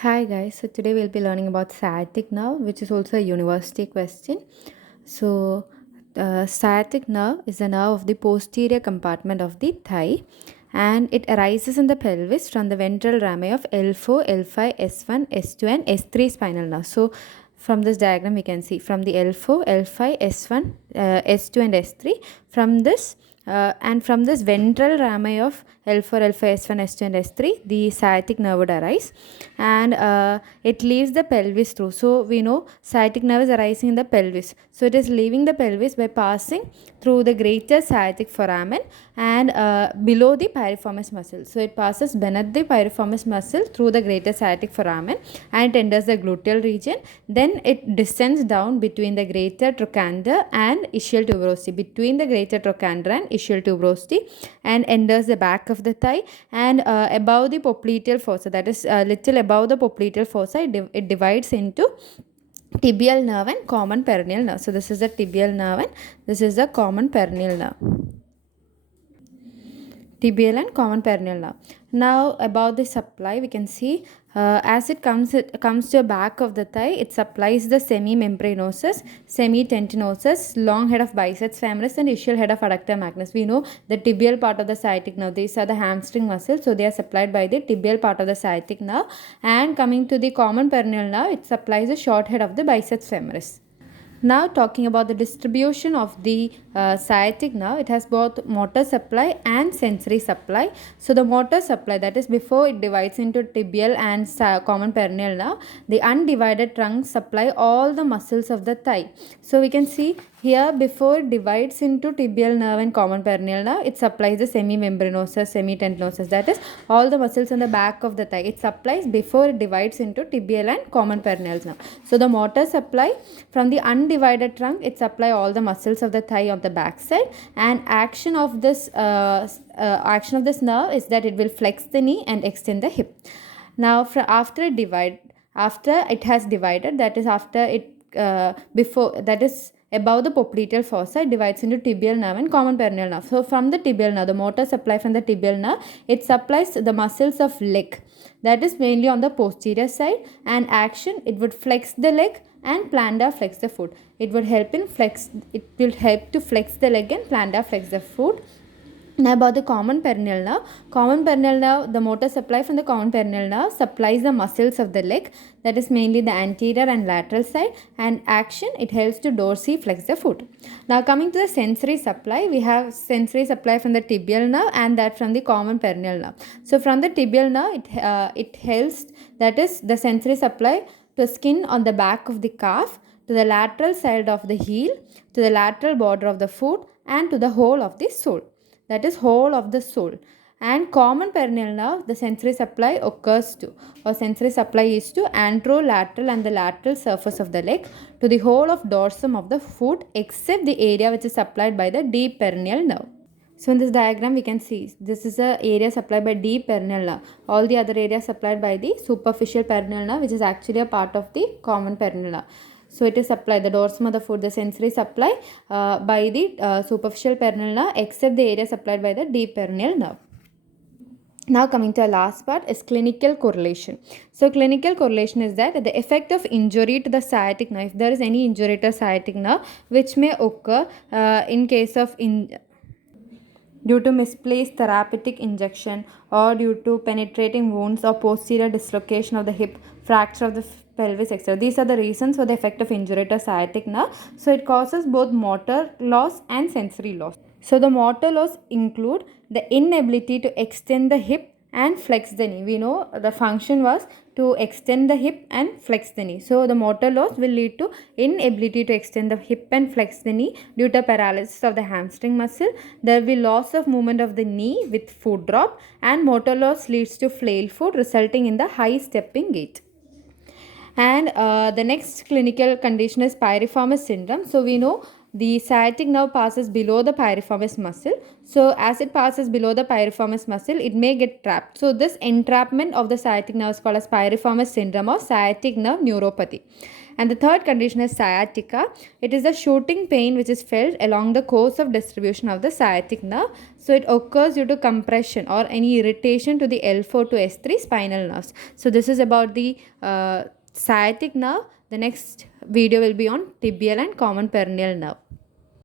Hi guys, so today we'll be learning about sciatic nerve, which is also a university question. So, sciatic nerve is a nerve of the posterior compartment of the thigh, and it arises in the pelvis from the ventral rami of L4, L5, S1, S2, and S3 spinal nerve. So, from this diagram, we can see from the L4, L5, S1, S2, and S3. From this and from this ventral rami of L4, L5, S1, S2, and S3, the sciatic nerve would arise, and it leaves the pelvis through. So we know sciatic nerve is arising in the pelvis. So it is leaving the pelvis by passing through the greater sciatic foramen and below the piriformis muscle. So it passes beneath the piriformis muscle through the greater sciatic foramen and it enters the gluteal region. Then it descends down between the greater trochanter and ischial tuberosity, between the greater trochanter and ischial tuberosity, and enters the back of the thigh and above the popliteal fossa, that is little above the popliteal fossa. It divides into tibial nerve and common peroneal nerve. So this is the tibial nerve and this is the common peroneal nerve. Tibial and common peroneal nerve. Now about the supply, we can see as it comes to the back of the thigh, it supplies the semi-membranosus, semi-tendinosus, long head of biceps femoris, and ischial head of adductor magnus. We know the tibial part of the sciatic nerve. These are the hamstring muscles, so they are supplied by the tibial part of the sciatic nerve. And coming to the common peroneal nerve, it supplies the short head of the biceps femoris. Now talking about the distribution of the sciatic nerve, it has both motor supply and sensory supply. So the motor supply, that is before it divides into tibial and common peroneal nerve, the undivided trunk supply all the muscles of the thigh. So we can see here before it divides into tibial nerve and common peroneal nerve, it supplies the semi-membranosus, semi-tendinosus, that is all the muscles on the back of the thigh. It supplies before it divides into tibial and common peroneal nerve. So the motor supply from the undivided trunk, it supply all the muscles of the thigh on the back side, and action of this nerve is that it will flex the knee and extend the hip. Now after it has divided, that is after it before that is above the popliteal fossa, it divides into tibial nerve and common peroneal nerve. So from the tibial nerve, the motor supply from the tibial nerve, it supplies the muscles of leg, that is mainly on the posterior side, and action, it would flex the leg and plantar flex the foot. It will help to flex the leg and plantar flex the foot. Now about the common peroneal nerve, the motor supply from the common peroneal nerve supplies the muscles of the leg, that is mainly the anterior and lateral side, and action, it helps to dorsiflex the foot. Now coming to the sensory supply, we have sensory supply from the tibial nerve and that from the common peroneal nerve. So from the tibial nerve, it helps, that is the sensory supply to skin on the back of the calf, to the lateral side of the heel, to the lateral border of the foot, and to the whole of the sole, that is whole of the sole. And common peroneal nerve, the sensory supply occurs to, or sensory supply is to anterolateral and the lateral surface of the leg, to the whole of dorsum of the foot except the area which is supplied by the deep peroneal nerve. So in this diagram we can see this is the area supplied by deep peroneal nerve. All the other areas supplied by the superficial peroneal nerve, which is actually a part of the common peroneal nerve. So it is supplied, the dorsum of the foot, the sensory supply by the superficial peroneal nerve except the area supplied by the deep peroneal nerve. Now coming to our last part is clinical correlation. So clinical correlation is that the effect of injury to the sciatic nerve, if there is any injury to the sciatic nerve which may occur in case of due to misplaced therapeutic injection or due to penetrating wounds or posterior dislocation of the hip, fracture of the pelvis, etc. These are the reasons for the effect of injury to sciatic nerve. So it causes both motor loss and sensory loss. So the motor loss include the inability to extend the hip and flex the knee. We know the function was to extend the hip and flex the knee. So the motor loss will lead to inability to extend the hip and flex the knee due to paralysis of the hamstring muscle. There will be loss of movement of the knee with foot drop, and motor loss leads to flail foot resulting in the high stepping gait. And the next clinical condition is piriformis syndrome. So we know the sciatic nerve passes below the piriformis muscle. So as it passes below the piriformis muscle, it may get trapped. So this entrapment of the sciatic nerve is called as piriformis syndrome or sciatic nerve neuropathy. And the third condition is sciatica. It is the shooting pain which is felt along the course of distribution of the sciatic nerve. So it occurs due to compression or any irritation to the L4 to S3 spinal nerves. So this is about the sciatic nerve. The next video will be on tibial and common peroneal nerve.